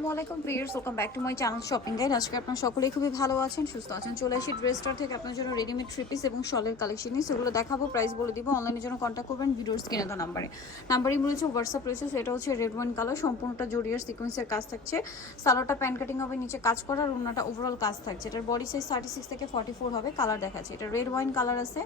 আসসালামাইকুম প্রিয়ার্স welcome back to my channel shopping guide আজকে আপনারা সকলেই খুবই ভালো আছেন সুস্থ আছেন চলে আসি ড্রেস স্টোর থেকে আপনার জন্য রেডিমেড থ্রি পিস এবং শলের কালেকশন নিয়ে। সেগুলো দেখাবো প্রাইস বলে দিব অনলাইনের জন্য কন্ট্যাক্ট করবেন ভিডিওর স্ক্রিনে দেওয়া নাম্বারে নাম্বারই বলেছে হোয়াটসঅ্যাপ রয়েছে সেটা হচ্ছে রেড ওয়াইন কালার সম্পূর্ণটা জড়িয়ার সিকোয়েন্সের কাজ থাকছে। সালোয়ারটা প্যান্ট কাটিং হবে নিচে কাজ করা আর অন্যটা ওভারঅল কাজ থাকছে। এটার বডি সাইজ থার্টি সিক্স থেকে ফর্টি ফোর হবে কালার দেখাচ্ছে। এটা রেড ওয়াইন কালার আছে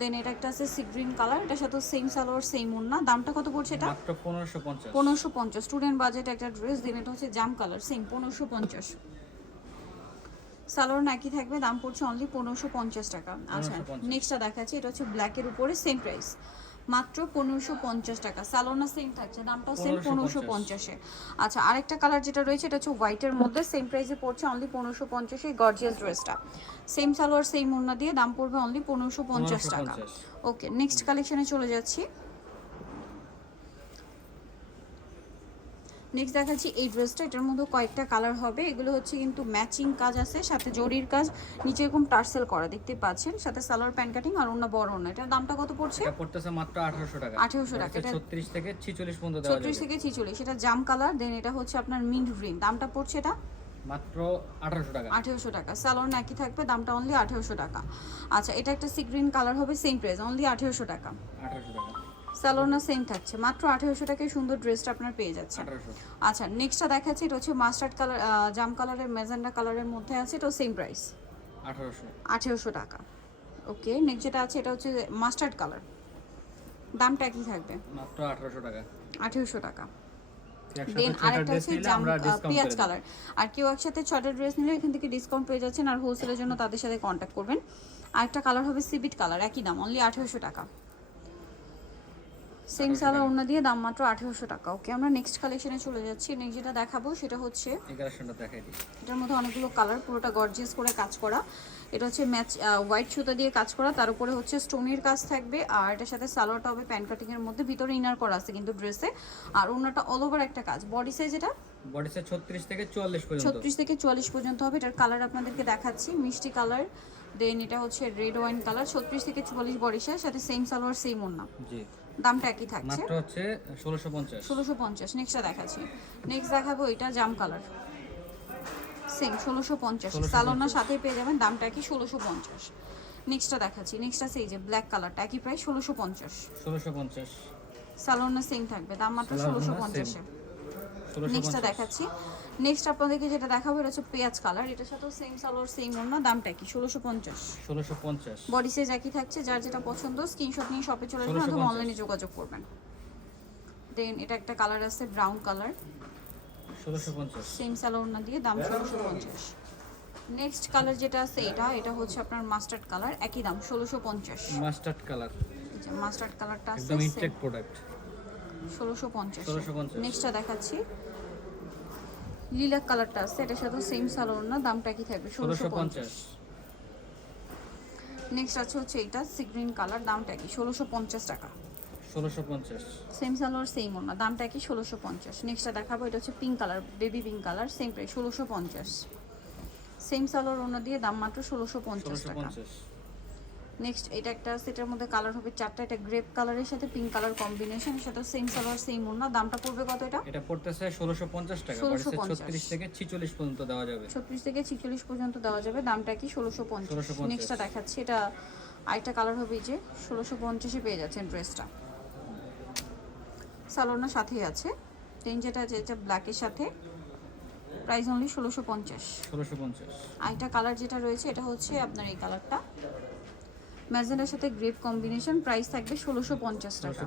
দেন এটা একটা আছে সি গ্রিন কালার এটার সাথে সেম সালোয়ার সেম ওন্না দামটা কত পড়ছে এটা? পনেরোশো পঞ্চাশ। পনেরোশো পঞ্চাশ। স্টুডেন্ট বাজেট একটা ড্রেস দেন এটা হচ্ছে জাম কালার সেম পনেরোশো পঞ্চাশ। সালোয়ার নাকি থাকবে দাম পড়ছে অনলি পনেরোশো পঞ্চাশ টাকা। আচ্ছা 1550 নেক্সটটা দেখাচ্ছি এটা হচ্ছে ব্ল্যাকের উপরে সেম প্রাইস মাত্র পনেরোশো পঞ্চাশ টাকা। সালোয়ার না সেম থাকছে দামটাও সেম পনেরোশো পঞ্চাশে। আচ্ছা আরেকটা কালার যেটা রয়েছে এটা হচ্ছে হোয়াইটের মধ্যে সেম প্রাইসে পড়ছে অনলি পনেরোশো পঞ্চাশে গর্জিয়াস ড্রেসটা সেম সালোয়ার সেম ওড়না দিয়ে দাম পড়বে অনলি পনেরোশো পঞ্চাশ টাকা। ওকে নেক্সট কালেকশনে চলে যাচ্ছি। নেক্সট দেখাচ্ছি এই ড্রেসটা এটার মধ্যে কয়েকটা কালার হবে। এগুলো হচ্ছে কিন্তু ম্যাচিং কাজ আছে সাথে জরির কাজ নিচে এরকম টার্সেল করা দেখতে পাচ্ছেন সাথে সালোয়ার প্যান্ট কাটিং আর অন্য বড় অন্য। এটার দামটা কত পড়ছে? এটা পড়তেছে মাত্র আঠারোশো টাকা। 1800 টাকা, এটা- ছত্রিশ থেকে ছিচল্লিশ পর্যন্ত দেওয়া ছত্রিশ যাবে। থেকে ছিচল্লিশ। এটা জাম কালার দেন এটা হচ্ছে আপনার মিন্ট গ্রিন দামটা পড়ছে এটা? মাত্র আঠারোশো টাকা। আঠেরোশো টাকা। সালোয়ার নাকি থাকবে দামটা অনলি আঠেরোশো টাকা। আচ্ছা এটা একটা সি গ্রিন কালার হবে সেম প্রাইস অনলি আঠেরোশো টাকা। আঠারোশো টাকা। সালোয়ার না সেম থাকছে মাত্র আঠেরোশো টাকায় সুন্দর ড্রেসটা আপনার পেয়ে যাচ্ছে আচ্ছা নেক্সটটা দেখাচ্ছি এটা হচ্ছে মাস্টার্ড কালার জাম কালারের মেজেন্ডা কালারের মধ্যে আছে এটাও সেম প্রাইস আঠারোশো। টাকা। ওকে নেক্সট যেটা আছে এটা হচ্ছে মাস্টার্ড কালার দামটা কি থাকবে। মাত্র আঠারোশো টাকা। আঠেরোশো টাকা। দেন আরেকটা হচ্ছে জাম পেঁয়াজ কালার আর কেউ একসাথে ছটা ড্রেস নিলে এখান থেকে ডিসকাউন্ট পেয়ে যাচ্ছেন আর হোলসেলের জন্য তাদের সাথে কন্ট্যাক্ট করবেন। আরেকটা কালার হবে সিবিট কালার একই দাম অনলি আঠেরোশো টাকা। সেম সালোয়ার অন্য দিয়ে দাম মাত্র আঠেরোশো টাকা। ওকে আমরা নেক্সট কালেকশনে চলে যাচ্ছি। নেক্সট যেটা দেখাবো সেটা হচ্ছে এই কালেকশনটা দেখাই দিই। এটার মধ্যে অনেকগুলো কালার পুরোটা গর্জিয়াস করে কাজ করা। এটা হচ্ছে ম্যাচ হোয়াইট সুতা দিয়ে কাজ করা। তার উপরে হচ্ছে স্টোনের কাজ থাকবে। আর এটার সাথে সালোয়ারটা হবে প্যান্ট কাটিং এর মধ্যে ভিতরে ইনার করা আছে কিন্তু ড্রেসে আর অন্যটা অল ওভার একটা কাজ। বডি সাইজ এটা বডি সাইজ ছত্রিশ থেকে চুয়াল্লিশ পর্যন্ত। ছত্রিশ থেকে চুয়াল্লিশ পর্যন্ত হবে। এটার কালার আপনাদেরকে দেখাচ্ছি। মিষ্টি কালার দেন এটা হচ্ছে রেড ওয়াইন কালার ছত্রিশ থেকে চুয়াল্লিশ বডি সাইজ সাথে সেম সালোয়ার সেম ওন্না জি। দামটা একই থাকছে। মাত্র হচ্ছে ষোলোশো পঞ্চাশ। ষোলোশো পঞ্চাশ নেক্সটটা দেখাচ্ছি। নেক্সট দেখাবো এটা জাম কালার সেম ষোলোশো পঞ্চাশ। 1650 সালোনার সাথে পেয়ে যাবেন দামটা কি ষোলোশো পঞ্চাশ। নেক্সটটা দেখাচ্ছি নেক্সট আছে এই যে ব্ল্যাক কালারটা একই প্রায় ষোলোশো পঞ্চাশ। ষোলোশো পঞ্চাশ। সালোনা সেম থাকবে দাম মাত্র সালোয়ার ষোলোশো ওড়না পঞ্চাশে। ষোলোশো নেক্সটটা দেখাচ্ছি। নেক্সট আপনাদেরকে যেটা দেখাবো এটা হচ্ছে পেঁয়াজ কালার এটার সাথেও সেম সালোয়ার সেম ওড়না। দামটা কি? ষোলোশো পঞ্চাশ। ষোলোশো পঞ্চাশ। বডি সাইজ একই থাকছে যার যেটা পছন্দ স্ক্রিনশট নিয়ে শপে চলে 1650 অথবা অনলাইনে যোগাযোগ করবেন। দেন এটা একটা কালার আছে ব্রাউন কালার ষোলোশো পঞ্চাশ। সেম সালোয়ার দিয়ে দাম ষোলোশো পঞ্চাশ। নেক্সট কালার যেটা আছে এটা এটা হচ্ছে আপনার মাস্টার্ড কালার একই দাম ষোলোশো পঞ্চাশ। মাস্টার্ড কালার মাস্টার্ড কালারটা আছে একদম ইনটেক প্রোডাক্ট ষোলোশো পঞ্চাশ। 1650 নেক্সটটা দেখাচ্ছি। লিলাক কালারটা আছে এটার সাথে সেম সালোয়ার না দামটা কি থাকবে? ষোলোশো পঞ্চাশ। নেক্সট আছে হচ্ছে এটা সি গ্রিন কালার দামটা কি? ষোলোশো পঞ্চাশ টাকা। ষোলোশো পঞ্চাশ। সেম সালোয়ার সেম ওনা দামটা কি? ষোলোশো পঞ্চাশ। নেক্সটটা দেখাবো এটা হচ্ছে pink colour baby pink colour same price ষোলোশো পঞ্চাশ। সেম সালোয়ার ওনা দিয়ে দাম মাত্র ষোলোশো পঞ্চাশ টাকা। নেক্সট এটা একটা সেটার মধ্যে কালার হবে চারটা। এটা গ্রেপ কালারের সাথে পিঙ্ক কালার কম্বিনেশন সেটা সেম সালোয়ার সেম ওনা দামটা পড়বে কত এটা? এটা পড়তেছে ষোলোশো পঞ্চাশ টাকা 1650 ছত্রিশ থেকে ছিচল্লিশ পর্যন্ত দেওয়া যাবে। ছত্রিশ থেকে ছিচল্লিশ পর্যন্ত দেওয়া যাবে। দামটা কি? ষোলোশো পঞ্চাশ। 1650 নেক্সটটা দেখাচ্ছি। এটা আরেকটা কালার হবে এই যে ষোলোশো পঞ্চাশে পেয়ে যাচ্ছেন ড্রেসটা সালোনার সাথেই আছে। দেন যেটা আছে এটা ব্ল্যাকের সাথে। প্রাইস অনলি ষোলোশো পঞ্চাশ। ষোলোশো পঞ্চাশ। আরেকটা কালার যেটা রয়েছে এটা হচ্ছে আপনার এই কালারটা ম্যাজেন্ডার সাথে গ্রেপ কম্বিনেশন প্রাইস থাকবে ষোলোশো পঞ্চাশ টাকা।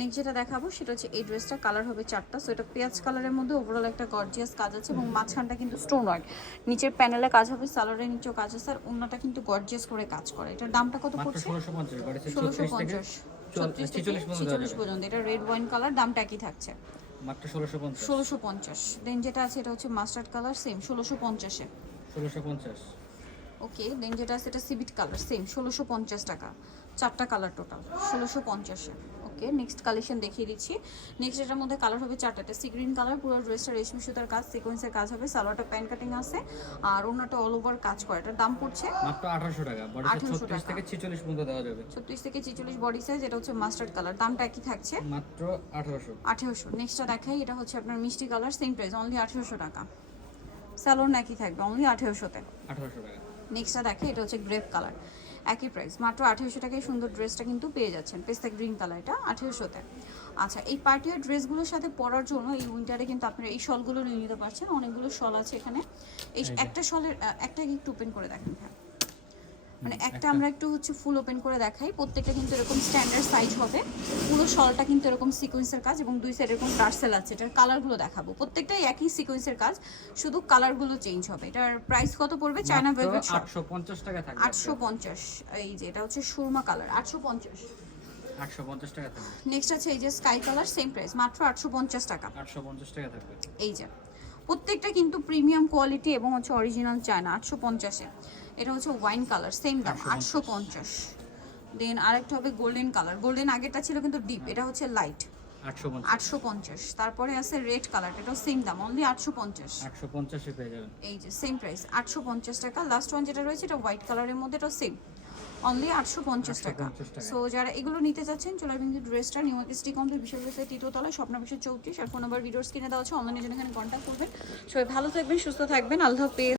নেক্সট যেটা দেখাবো সেটা হচ্ছে এই ড্রেসটা কালার হবে চারটা। সো এটা পেঁয়াজ কালারের মধ্যে ওভারঅল একটা গর্জিয়াস কাজ আছে এবং মাঝখানটা কিন্তু স্টোন ওয়ার্ক নিচের প্যানেলে কাজ হবে সালোয়ারের নিচেও কাজ আছে আর অন্যটা কিন্তু গর্জিয়াস করে কাজ করে। এটার দামটা কত পড়ছে? ষোলোশো পঞ্চাশ ছত্রিশ থেকে ছিচল্লিশ পর্যন্ত এটা রেড ওয়াইন কালার দামটা একই থাকছে? মাত্র ষোলোশো পঞ্চাশ। ষোলোশো পঞ্চাশ। দেন যেটা আছে এটা হচ্ছে মাস্টার্ড কালার সেম ষোলোশো পঞ্চাশে। ষোলোশো পঞ্চাশ। ওকে দেন যেটা আছে এটা সিবিট কালার সেম ষোলোশো পঞ্চাশ টাকা। চারটা কালার টোটাল ষোলোশো পঞ্চাশে। ওকে নেক্সট কালেকশন দেখিয়ে দিচ্ছি। নেক্সট এটার মধ্যে কালার হবে চারটাতে সি গ্রিন কালার পুরো ড্রেসটা রেশমি সুতার কাজ সিকোয়েন্সের কাজ হবে সালোয়ারটা প্যান কাটিং আছে আর অন্যটা অল ওভার কাজ করে। এটার দাম পড়ছে মাত্র আঠারোশো টাকা বডি 1800 ছত্রিশ থেকে ছিচল্লিশ পর্যন্ত দেওয়া যাবে। ছত্রিশ থেকে ছেচল্লিশ বডি সাইজ এটা হচ্ছে মাস্টার্ড কালার দামটা একই থাকছে। মাত্র আঠারোশো। আঠেরোশো। নেক্সটটা দেখাই এটা হচ্ছে আপনার মিষ্টি কালার সেম প্রাইস অনলি আঠেরোশো টাকা। স্যালোন একই থাকবে অনলি আঠেরোশোতে। আঠারোশো টাকা। নেক্সটটা দেখে এটা হচ্ছে গ্রেপ কালার একই প্রাইস মাত্র আঠেরোশো টাকায় সুন্দর ড্রেসটা কিন্তু পেয়ে যাচ্ছেন। পেস্তা গ্রিন কালার এটা আঠেরোশোতে। আচ্ছা এই পার্টিয়ার ড্রেসগুলোর সাথে পরার জন্য এই উইন্টারে কিন্তু আপনারা এই শলগুলো নিয়ে নিতে পারছেন। অনেকগুলো শল আছে এখানে। এই একটা শলের একটা একটা একটু ওপেন করে দেখেন হ্যাঁ মানে একটা। আমরা একটু হচ্ছে ফুল ওপেন করে দেখাই। প্রত্যেকটা কিন্তু এরকম স্ট্যান্ডার্ড সাইজ হবে। পুরো শলটা কিন্তু এরকম সিকোয়েন্সের কাজ এবং দুই সাইড এরকম টার্সেল আছে এটার কালারগুলো দেখাবো। প্রত্যেকটাই একই সিকোয়েন্সের কাজ শুধু কালারগুলো চেঞ্জ হবে। এটার প্রাইস কত পড়বে? চায়না ভেলভেট শল আটশো পঞ্চাশ টাকা থাকবে আটশো পঞ্চাশ এই যে এটা হচ্ছে সুরমা কালার আটশো পঞ্চাশ। আটশো পঞ্চাশ টাকা থাকবে। নেক্সট আছে এই যে স্কাই কালার সেম প্রাইস মাত্র আটশো পঞ্চাশ টাকা। আটশো পঞ্চাশ টাকা থাকবে। এই যে। প্রত্যেকটা কিন্তু প্রিমিয়াম কোয়ালিটি এবং হচ্ছে অরিজিনাল চায়না আটশো পঞ্চাশে। এটা হচ্ছে ওয়াইন কালার সেম দাম আটশো পঞ্চাশ। দেন আরেকটা হবে গোল্ডেন কালার গোল্ডেন আগেরটা ছিল কিন্তু ডিপ এটা হচ্ছে লাইট আটশো পঞ্চাশ। তারপরে আছে রেড কালার এটাও সেম দাম অনলি আটশো পঞ্চাশ। আটশো পঞ্চাশে পেয়ে যাবেন। এই যে সেম প্রাইস আটশো পঞ্চাশ টাকা। লাস্ট ওয়ান যেটা রয়েছে এটা হোয়াইট কালারের মধ্যে এটাও সেম অনলি আটশো পঞ্চাশ টাকা। সো যারা এগুলো নিতে চাচ্ছেন চলে বিন্দু ড্রেসটা নিউ স্টি কমপ্লিট বিশ্ববিদ্যালয় তৃতীয়তলা স্বপ্ন বিশ্ব চৌত্রিশ আর ফোন নাম্বার ভিডিওস কিনে দেওয়া আছে অনলাইনে জন্য এখানে কন্ট্যাক্ট করবেন। সবাই ভালো থাকবেন সুস্থ থাকবেন আল্লাহ হাফেজ।